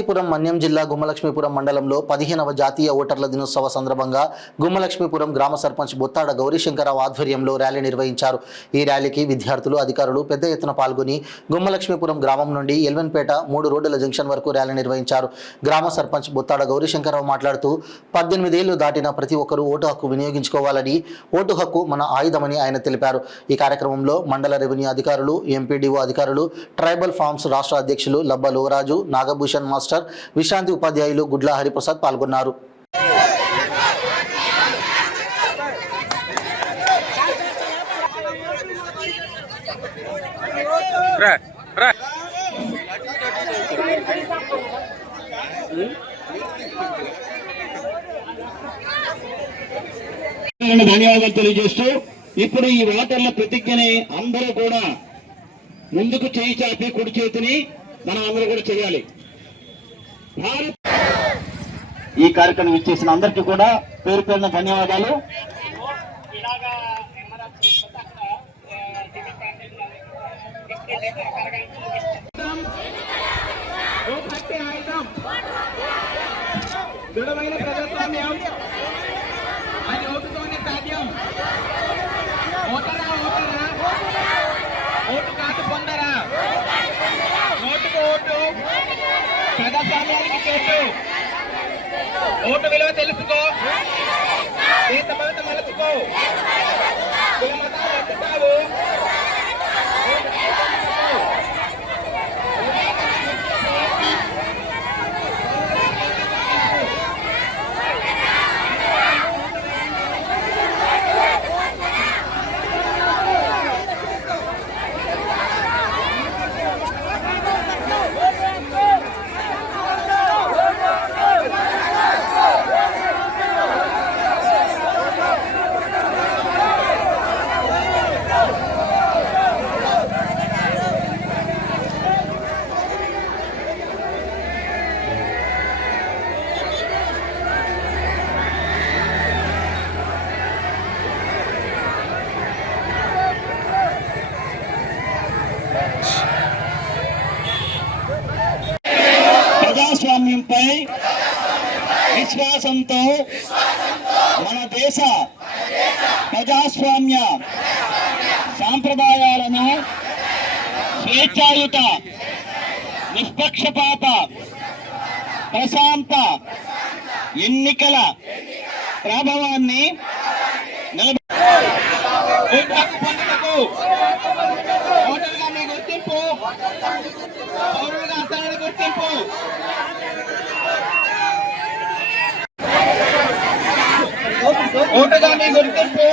పార్వతీపురం మన్యం జిల్లా గుమ్మలక్ష్మీపురం మండలంలో 15వ జాతీయ ఓటర్ల దినోత్సవ సందర్భంగా గుమ్మలక్ష్మీపురం గ్రామ సర్పంచ్ బొత్తాడ గౌరీశంకరరావు ఆధ్వర్యంలో ర్యాలీ నిర్వహించారు. ఈ ర్యాలీకి విద్యార్థులు, అధికారులు పెద్ద ఎత్తున పాల్గొని గుమ్మలక్ష్మీపురం గ్రామం నుండి ఎల్వెన్పేట 3 రోడ్డుల జంక్షన్ వరకు ర్యాలీ నిర్వహించారు. గ్రామ సర్పంచ్ బొత్తాడ గౌరీశంకరరావు మాట్లాడుతూ 18 ఏళ్లు దాటిన ప్రతి ఒక్కరూ ఓటు హక్కు వినియోగించుకోవాలని, ఓటు హక్కు మన ఆయుధమని ఆయన తెలిపారు. ఈ కార్యక్రమంలో మండల రెవెన్యూ అధికారులు, ఎంపీడీఓ అధికారులు, ట్రైబల్ ఫార్మ్స్ రాష్ట్ర అధ్యక్షులు లబ్బ లోరాజు, నాగభూషణ్ మాస్టర్, విశ్రాంతి ఉపాధ్యాయులు గుడ్ల హరిప్రసాద్ పాల్గొన్నారు. ధన్యవాదాలు తెలియజేస్తూ ఇప్పుడు ఈ ఓటర్ల ప్రతిజ్ఞని అందరూ కూడా ముందుకు చేయి చాపి కుడి చేతిని మనం అందరూ కూడా చేయాలి. ఈ కార్యక్రమం ఇచ్చేసిన అందరికీ కూడా పేరు పేరున ధన్యవాదాలు. దృఢమైన ప్రజాస్వామ్యం అది ఓటుతోనే సాధ్యం. ఓటరా ఓటరా ఓటు కాదు పొందరా, ఓటుకు ఓటు, ప్రజాస్వామ్యానికి చేటు. ఓటు విలువ తెలుసుకో, దేశ భవిత మలుచుకో, కుల మతాలు ఎత్తుతావు. ప్రజాస్వామ్యంపై విశ్వాసంతో మన దేశ ప్రజాస్వామ్య సాంప్రదాయాలను స్వేచ్ఛాయుత, నిష్పక్షపాత, ప్రశాంత ఎన్నికల ప్రభావాన్ని గుర్తింపు, పౌరులుగా అసలు గుర్తింపు. ఓటుగా మీ గుర్తింపు,